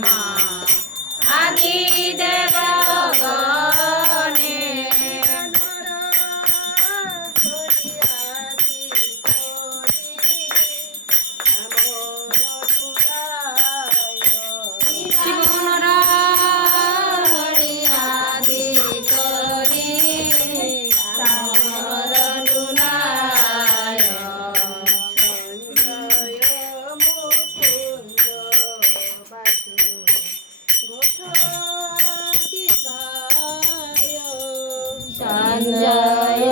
ま。あに ঞ্জয়